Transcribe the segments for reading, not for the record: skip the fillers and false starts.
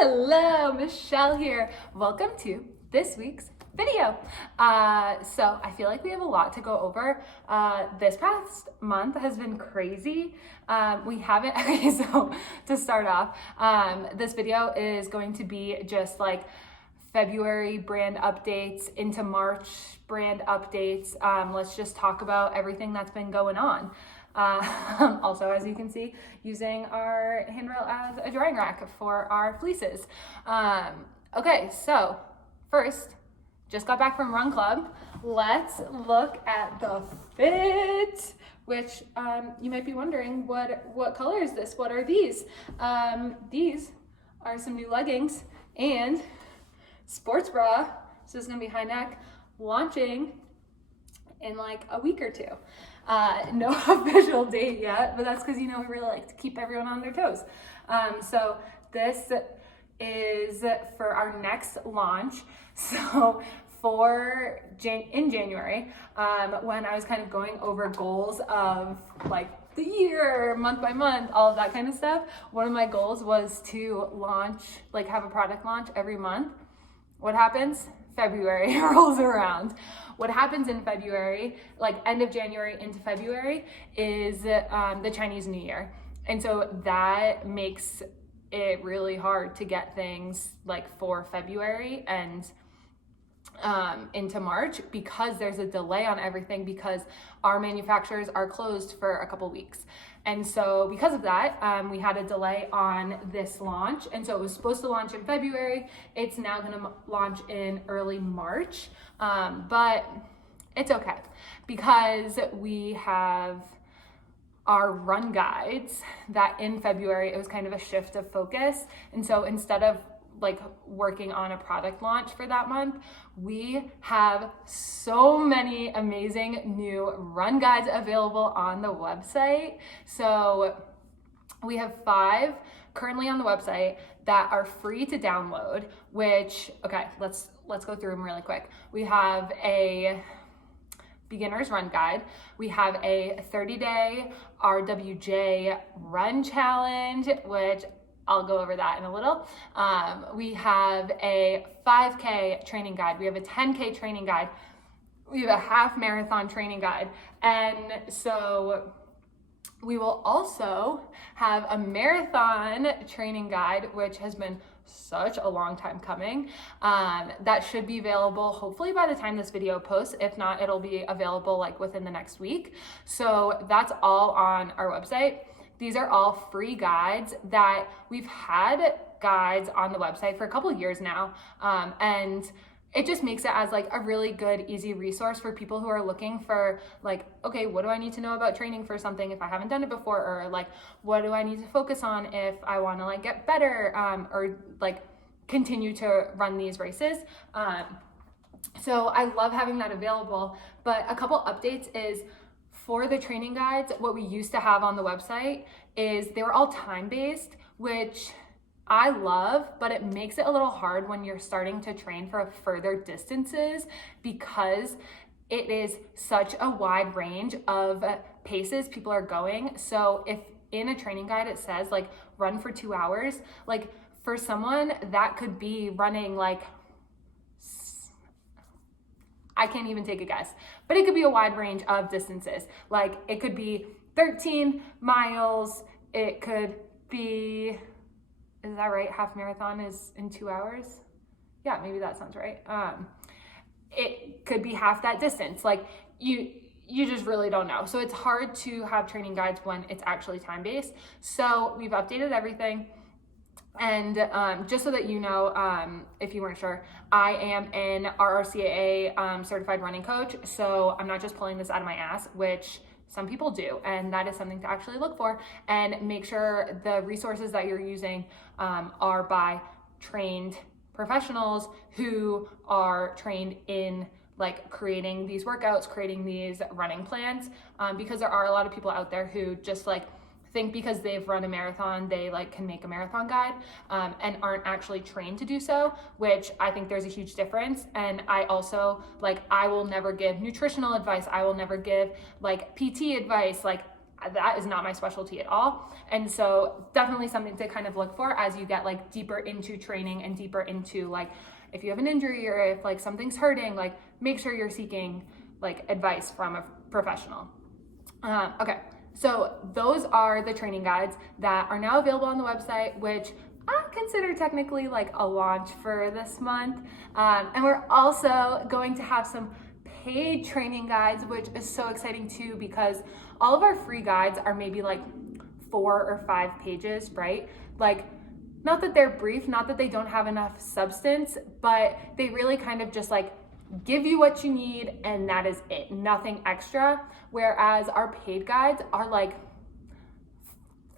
Hello, Michelle here. Welcome to this week's video. So I feel like we have a lot to go over. This past month has been crazy. We haven't, okay, so to start off, this video is going to be just like February brand updates into March brand updates. Let's just talk about everything that's been going on. Also, as you can see, using our handrail as a drying rack for our fleeces. Okay, so first, just got back from Run Club. Let's look at the fit, which you might be wondering, what color is this? What are these? These are some new leggings and sports bra. So this is gonna be high neck, launching in like a week or two. No official date yet, but that's because, you know, we really like to keep everyone on their toes. So this is for our next launch. So in January, when I was kind of going over goals of like the year, month by month, all of that kind of stuff, one of my goals was to launch, like have a product launch every month. What happens? February rolls around. What happens in February, like end of January into February, is the Chinese New Year. And so that makes it really hard to get things like for February and into March, because there's a delay on everything because our manufacturers are closed for a couple weeks. And so because of that, we had a delay on this launch. And so it was supposed to launch in February. It's now gonna launch in early March. But it's okay because we have our run guides that in February, it was kind of a shift of focus. And so instead of like working on a product launch for that month, we have so many amazing new run guides available on the website. So we have 5 currently on the website that are free to download, which, okay, let's go through them really quick. We have a beginner's run guide. We have a 30-day RWJ run challenge, which I'll go over that in a little. We have a 5K training guide. We have a 10K training guide. We have a half marathon training guide. And so we will also have a marathon training guide, which has been such a long time coming. That should be available hopefully by the time this video posts. If not, it'll be available like within the next week. So that's all on our website. These are all free guides that we've had guides on the website for a couple of years now. And it just makes it as like a really good, easy resource for people who are looking for like, okay, what do I need to know about training for something if I haven't done it before? Or like, what do I need to focus on if I want to like get better or like continue to run these races? So I love having that available. But a couple updates is, for the training guides, what we used to have on the website is they were all time-based, which I love, but it makes it a little hard when you're starting to train for further distances because it is such a wide range of paces people are going. So if in a training guide it says like run for 2 hours, like for someone that could be running like, I can't even take a guess, but it could be a wide range of distances. Like it could be 13 miles. It could be, is that right? Half marathon is in 2 hours. Yeah, maybe that sounds right. It could be half that distance. Like you just really don't know. So it's hard to have training guides when it's actually time-based. So we've updated everything. And just so that you know, if you weren't sure, I am an RRCAA certified running coach. So I'm not just pulling this out of my ass, which some people do. And that is something to actually look for and make sure the resources that you're using are by trained professionals who are trained in like creating these workouts, creating these running plans, because there are a lot of people out there who just like think because they've run a marathon, they like can make a marathon guide and aren't actually trained to do so, which I think there's a huge difference. And I also like, I will never give nutritional advice. I will never give like PT advice. Like that is not my specialty at all. And so definitely something to kind of look for as you get like deeper into training and deeper into like, if you have an injury or if like something's hurting, like make sure you're seeking like advice from a professional. Okay, so those are the training guides that are now available on the website, which I consider technically like a launch for this month. And we're also going to have some paid training guides, which is so exciting too, because all of our free guides are maybe like 4 or 5 pages, right? Like, not that they're brief, not that they don't have enough substance, but they really kind of just like give you what you need and that is it, nothing extra. Whereas our paid guides are like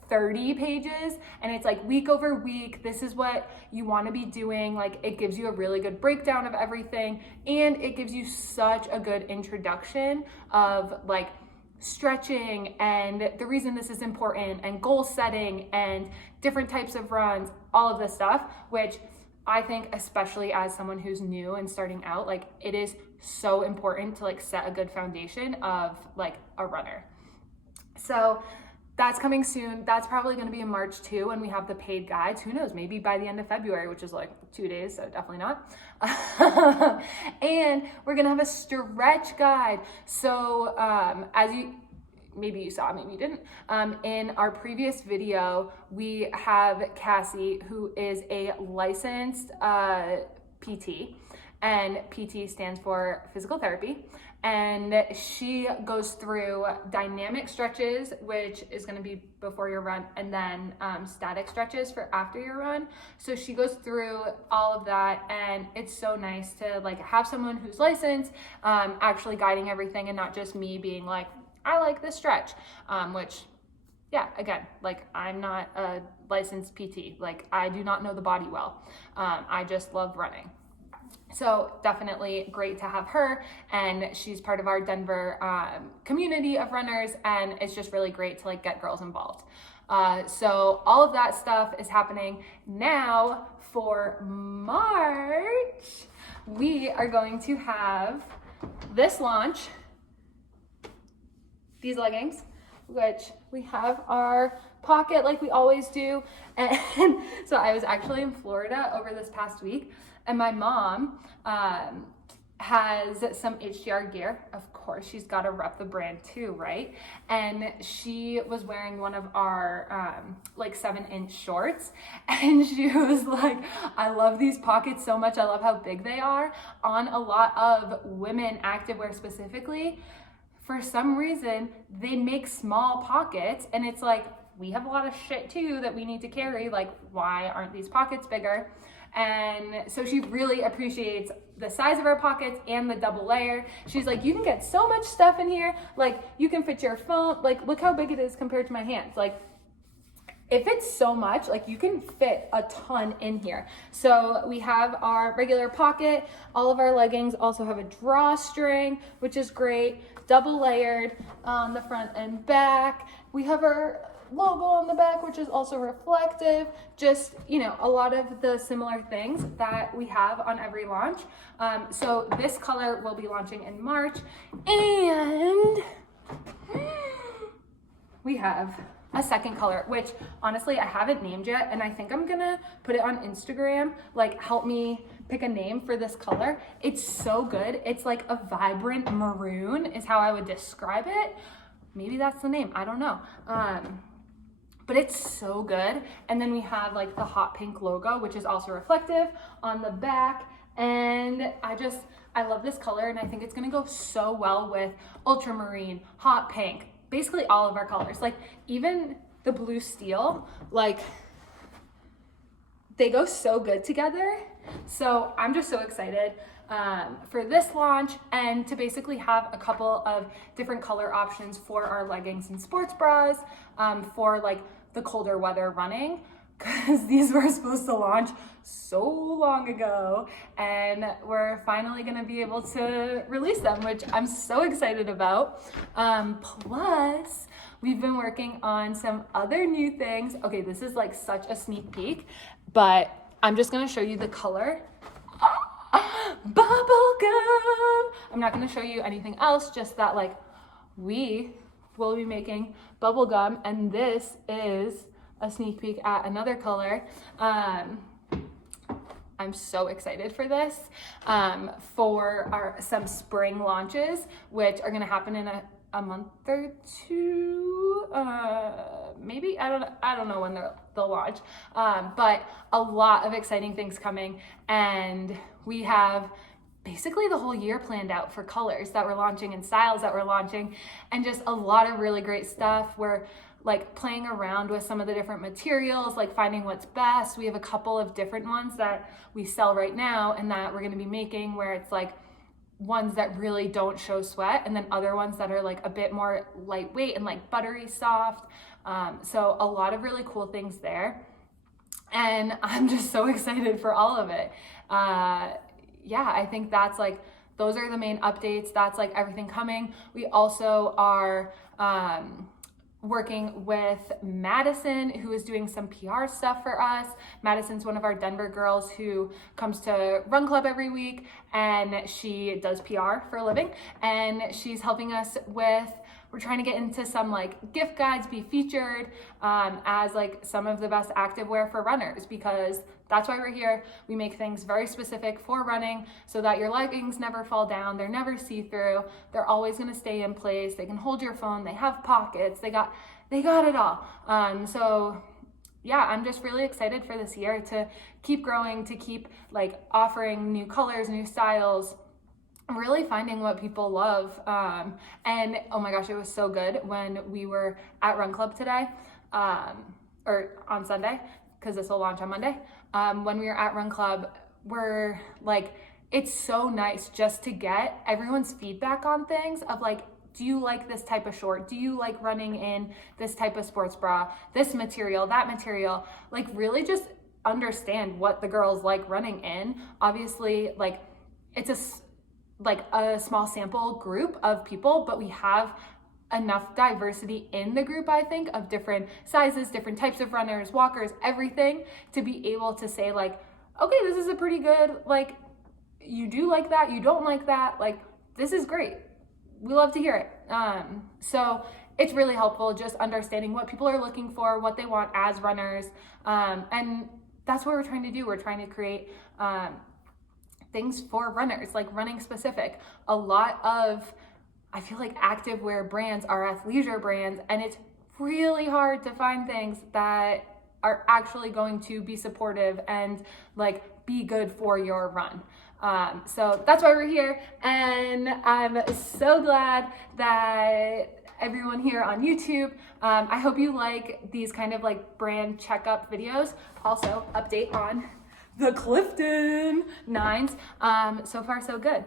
30 pages and it's like week over week, this is what you want to be doing. Like it gives you a really good breakdown of everything and it gives you such a good introduction of like stretching and the reason this is important and goal setting and different types of runs, all of this stuff, which I think especially as someone who's new and starting out, like it is so important to like set a good foundation of like a runner. So that's coming soon. That's probably going to be in March too when we have the paid guides. Who knows, maybe by the end of February, which is like 2 days, so definitely not. And we're going to have a stretch guide. So as maybe you saw, maybe you didn't, in our previous video, we have Cassie, who is a licensed PT, and PT stands for physical therapy. And she goes through dynamic stretches, which is going to be before your run, and then static stretches for after your run. So she goes through all of that, and it's so nice to like have someone who's licensed actually guiding everything, and not just me being like, I like this stretch, which, yeah, again, like I'm not a licensed PT. Like I do not know the body well. I just love running. So definitely great to have her, and she's part of our Denver community of runners, and it's just really great to like get girls involved. So all of that stuff is happening now. For March, we are going to have this launch, these leggings, which we have our pocket like we always do. And so I was actually in Florida over this past week, and my mom has some HDR gear. Of course, she's got to rep the brand too, right? And she was wearing one of our like 7-inch shorts, and she was like, I love these pockets so much. I love how big they are. On a lot of women activewear specifically, for some reason, they make small pockets, and it's like, we have a lot of shit too that we need to carry. Like, why aren't these pockets bigger? And so she really appreciates the size of our pockets and the double layer. She's like, you can get so much stuff in here. Like, you can fit your phone. Like, look how big it is compared to my hands. Like, if it's so much, like you can fit a ton in here. So we have our regular pocket. All of our leggings also have a drawstring, which is great. Double layered on the front and back. We have our logo on the back, which is also reflective. Just, you know, a lot of the similar things that we have on every launch. So this color will be launching in March, and we have a second color, which honestly I haven't named yet, and I think I'm gonna put it on Instagram. Like, help me pick a name for this color. It's so good. It's like a vibrant maroon is how I would describe it. Maybe that's the name, I don't know. But it's so good. And then we have like the hot pink logo, which is also reflective on the back. And I love this color, and I think it's gonna go so well with ultramarine, hot pink, basically all of our colors. Like even the blue steel, like they go so good together. So I'm just so excited for this launch, and to basically have a couple of different color options for our leggings and sports bras for like the colder weather running, because these were supposed to launch so long ago, and we're finally going to be able to release them, which I'm so excited about. Plus, we've been working on some other new things. Okay, this is like such a sneak peek, but I'm just going to show you the color. Bubblegum! I'm not going to show you anything else, just that like we we'll be making bubble gum, and this is a sneak peek at another color. I'm so excited for this, for some spring launches, which are gonna happen in a month or two, maybe, I don't know when they'll launch, but a lot of exciting things coming, and we have basically the whole year planned out for colors that we're launching and styles that we're launching, and just a lot of really great stuff. We're like playing around with some of the different materials, like finding what's best. We have a couple of different ones that we sell right now and that we're gonna be making, where it's like ones that really don't show sweat, and then other ones that are like a bit more lightweight and like buttery soft. So a lot of really cool things there. And I'm just so excited for all of it. Yeah, I think that's like, those are the main updates. That's like everything coming. We also are working with Madison, who is doing some PR stuff for us. Madison's one of our Denver girls who comes to Run Club every week, and she does PR for a living, and she's helping us with, we're trying to get into some like gift guides, be featured as like some of the best activewear for runners, because that's why we're here. We make things very specific for running so that your leggings never fall down, they're never see-through, they're always gonna stay in place, they can hold your phone, they have pockets, they got it all. So yeah, I'm just really excited for this year to keep growing, to keep like offering new colors, new styles, really finding what people love. And oh my gosh, it was so good when we were at Run Club today, or on Sunday, because this will launch on Monday. When we were at Run Club, we're like, it's so nice just to get everyone's feedback on things of like, do you like this type of short? Do you like running in this type of sports bra, this material, that material? Like really just understand what the girls like running in. Obviously, like it's a small sample group of people, but we have enough diversity in the group, I think, of different sizes, different types of runners, walkers, everything, to be able to say like, okay, this is a pretty good, like, you do like that, you don't like that, like, this is great. We love to hear it. So it's really helpful just understanding what people are looking for, what they want as runners. And that's what we're trying to do. We're trying to create things for runners, like running specific. A lot of, I feel like activewear brands are athleisure brands, and it's really hard to find things that are actually going to be supportive and like be good for your run. So that's why we're here, and I'm so glad that everyone here on YouTube, I hope you like these kind of like brand checkup videos. Also, update on the Clifton 9s. So far so good.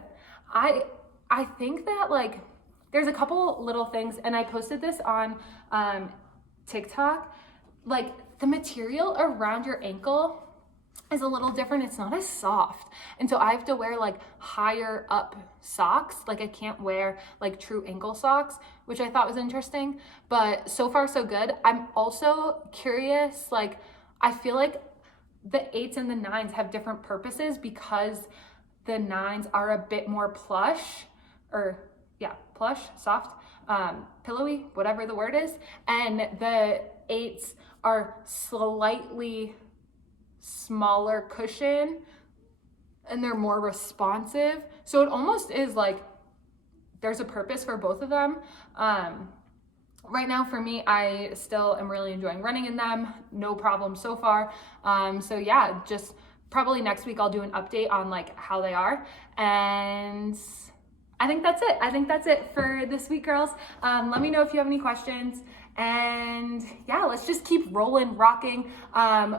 I think that like there's a couple little things, and I posted this on TikTok, like the material around your ankle is a little different. It's not as soft, and so I have to wear like higher up socks. Like I can't wear like true ankle socks, which I thought was interesting, but so far so good. I'm also curious, like I feel like the 8s and the 9s have different purposes, because the 9s are a bit more plush, or yeah, plush, soft, pillowy, whatever the word is, and the 8s are slightly smaller cushion, and they're more responsive. So it almost is like there's a purpose for both of them. Right now for me, I still am really enjoying running in them. No problem so far. So yeah, just probably next week I'll do an update on like how they are. And I think that's it. I think that's it for this week, girls. Let me know if you have any questions. And yeah, let's just keep rolling, rocking.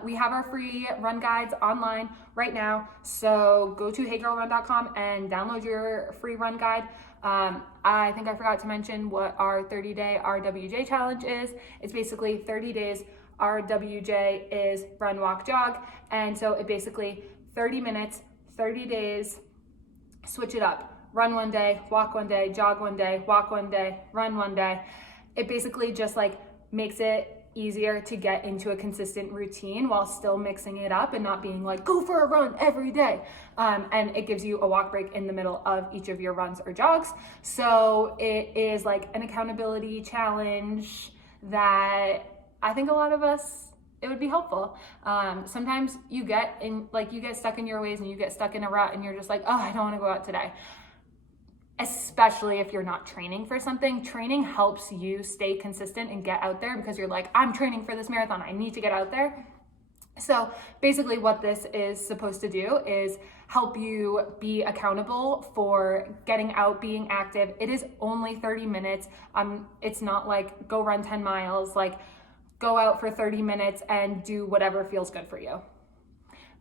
We have our free run guides online right now. So go to heygirlrun.com and download your free run guide. I think I forgot to mention what our 30-day RWJ challenge is. It's basically 30 days. RWJ is run, walk, jog. And so it basically 30 minutes, 30 days, switch it up. Run one day, walk one day, jog one day, walk one day, run one day. It basically just like makes it easier to get into a consistent routine while still mixing it up and not being like, go for a run every day. And it gives you a walk break in the middle of each of your runs or jogs. So it is like an accountability challenge that I think a lot of us, it would be helpful. Sometimes you get stuck in your ways and you get stuck in a rut and you're just like, oh, I don't want to go out today. Especially if you're not training for something. Training helps you stay consistent and get out there because you're like, I'm training for this marathon, I need to get out there. So basically what this is supposed to do is help you be accountable for getting out, being active. It is only 30 minutes. It's not like go run 10 miles, like go out for 30 minutes and do whatever feels good for you.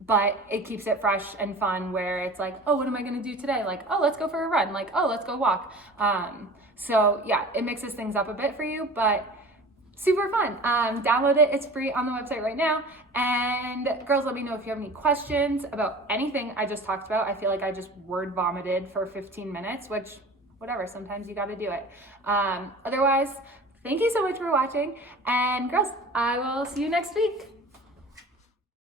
But it keeps it fresh and fun where it's like, oh, what am I gonna do today? Like, oh, let's go for a run. Like, oh, let's go walk. So yeah, it mixes things up a bit for you, but super fun. Download it, it's free on the website right now. And girls, let me know if you have any questions about anything I just talked about. I feel like I just word vomited for 15 minutes, which whatever, sometimes you gotta do it. Otherwise, thank you so much for watching. And girls, I will see you next week.